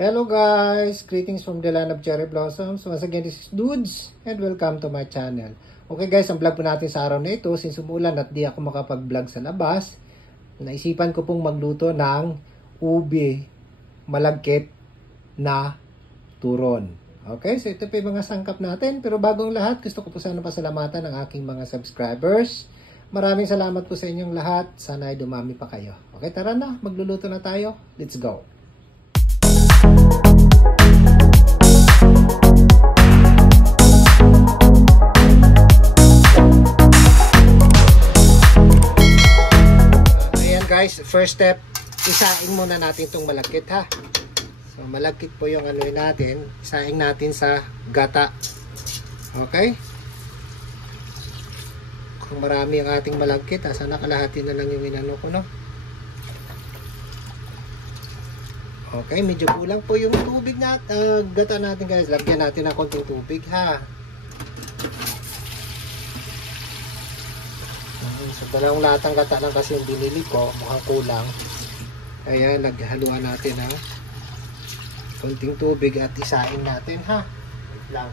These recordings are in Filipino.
Hello guys! Greetings from the land of cherry blossoms. Once again, this is Dudes and welcome to my channel. Okay guys, ang vlog po natin sa araw na ito, since umulan at di ako makapag-vlog sa labas, naisipan ko pong magluto ng ube malagkit na turon. Okay, so ito po yung mga sangkap natin. Pero bagong lahat, gusto ko po sana pasalamatan ang aking mga subscribers. Maraming salamat po sa inyong lahat. Sana ay dumami pa kayo. Okay, tara na, magluluto na tayo. Let's go! Ayan guys, first step, isaing muna natin itong malagkit ha. So malagkit po yung ano natin, isaing natin sa gata. Okay? Kung marami ang ating malagkit, sana kalahati na lang yung inano ko, no? Okay, medyo kulang po yung tubig natin, gata natin guys. Lagyan natin ng konting tubig ha. So dalawang latang gata lang kasi yung binili ko, mukhang kulang. Kaya naghaluan natin ha. Konting tubig at isain natin ha. Wait lang.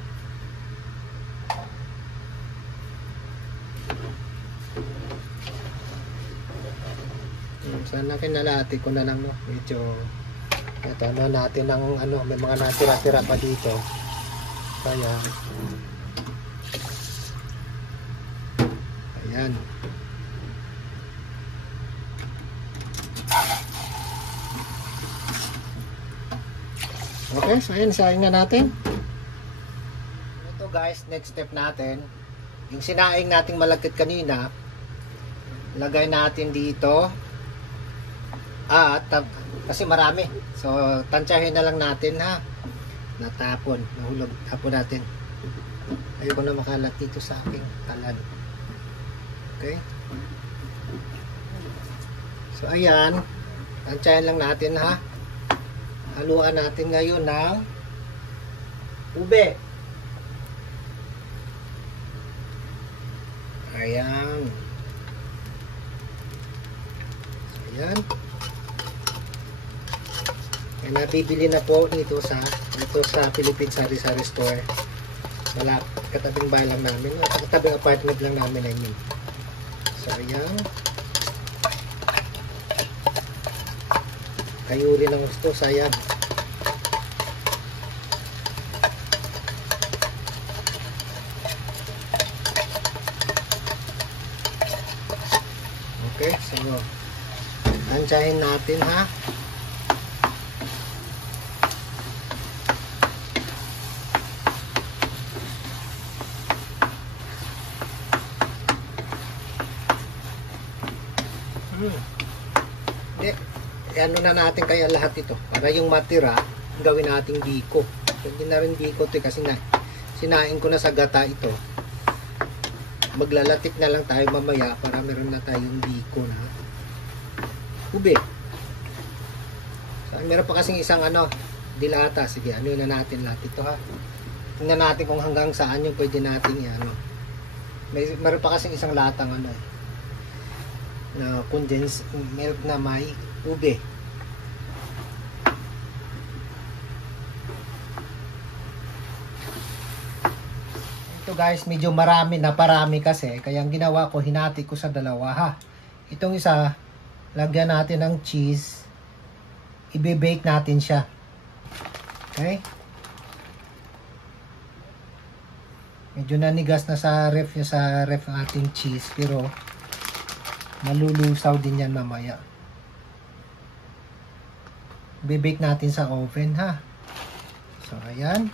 Sana kinalati ko na lang, no. Medyo ito ano natin ng ano, may mga natira-tira pa dito. Kaya ayan. Okay, so ayan, isahin na natin. Ito guys, next step natin, yung sinaing nating malagkit kanina, lagay natin dito. Kasi marami. So, tansyahin na lang natin ha. Natapon. Nahulog. Tapon natin. Ayoko na makalat dito sa aking kalan. Okay? So, ayan. Tansyahin lang natin ha. Haluan natin ngayon ng ube. Ayan. So, ayan. Ay, nabibili na po dito sa Philippine Sari-Sari Store. Wala, katabing bahay lang namin. Katabing apartment lang namin, I mean. So, ayan. Kayo rin ang gusto, sayang. Okay, so tansyahin natin ha. Ano na natin kaya lahat ito para yung matira gawin nating biko. Hindi na rin biko ito kasi sinain ko na sa gata ito. Maglalatik na lang tayo mamaya para meron na tayong biko na ube. So, meron pa kasing isang ano dilata. Sige, ano na natin lahat ito ha. Tingnan natin kung hanggang saan yung pwede natin ano. Meron pa kasing isang latang ano na condensed milk na may ube. Ito guys, medyo marami na parami kasi. Kaya ang ginawa ko, hinati ko sa dalawa ha. Itong isa, lagyan natin ng cheese. Ibe-bake natin siya. Okay? Medyo nanigas na sa ref ang ating cheese. Pero malulusaw din yan mamaya. Ibe-bake natin sa oven ha. So ayan.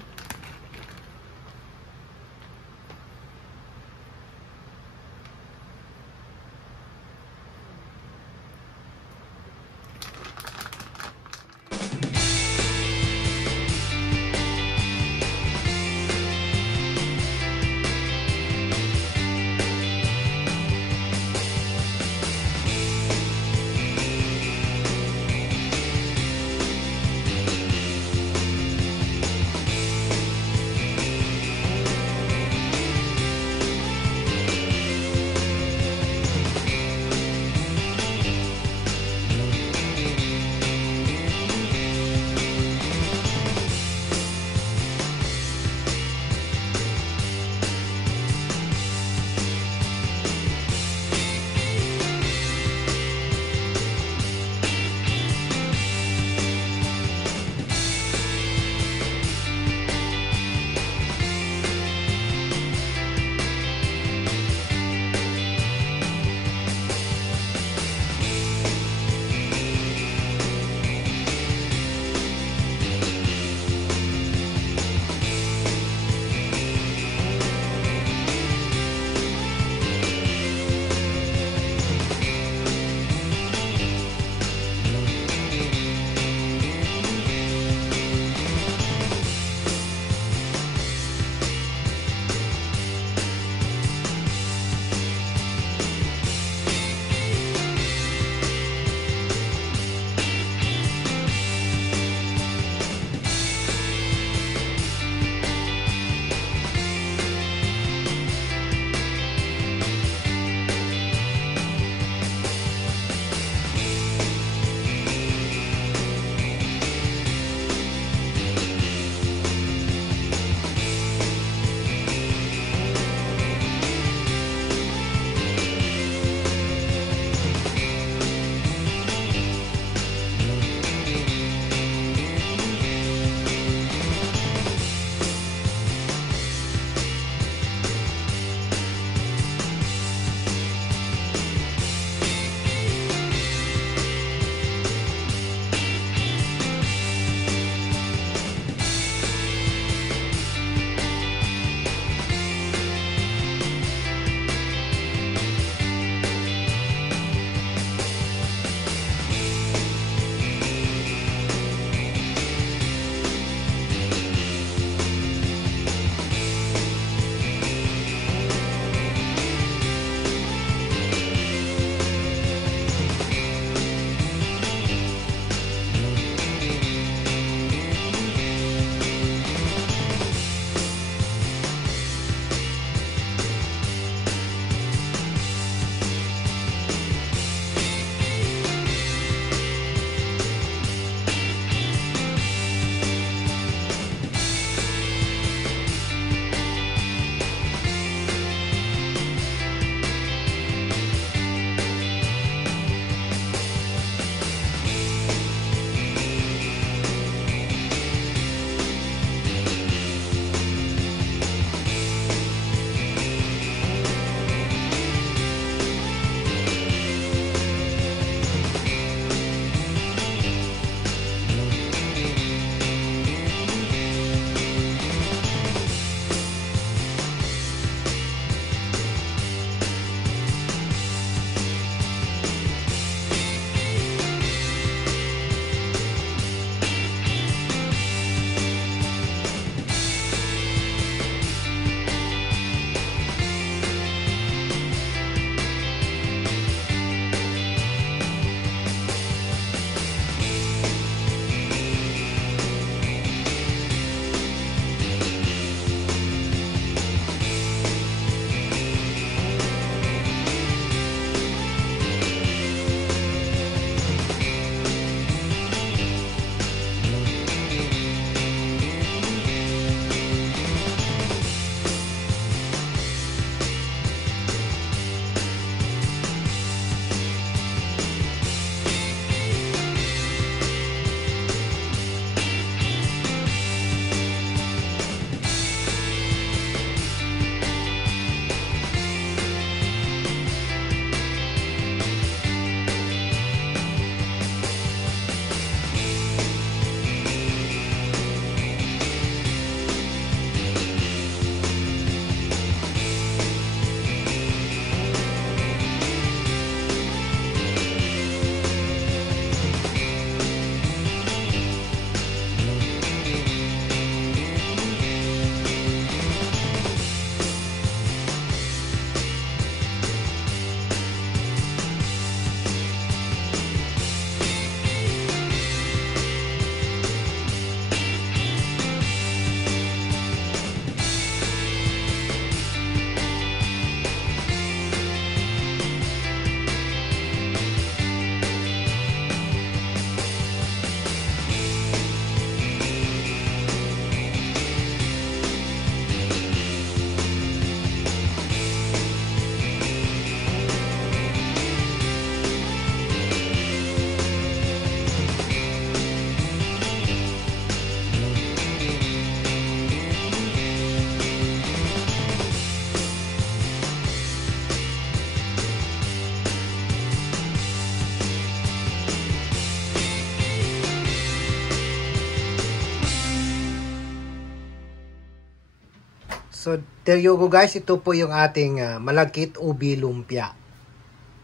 So, there you go guys. Ito po yung ating malagkit ubi lumpia.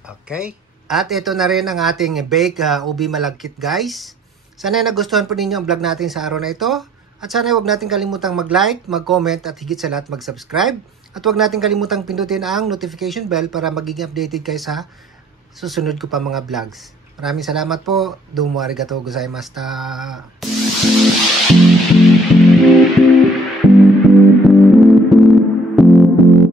Okay? At ito na rin ang ating bake ubi malagkit guys. Sana nagustuhan po ninyo ang vlog natin sa araw na ito. At sana huwag natin kalimutang mag-like, mag-comment at higit sa lahat mag-subscribe. At huwag natin kalimutang pindutin ang notification bell para maging updated kayo sa susunod ko pa mga vlogs. Maraming salamat po. Domo arigatou gozaimashita.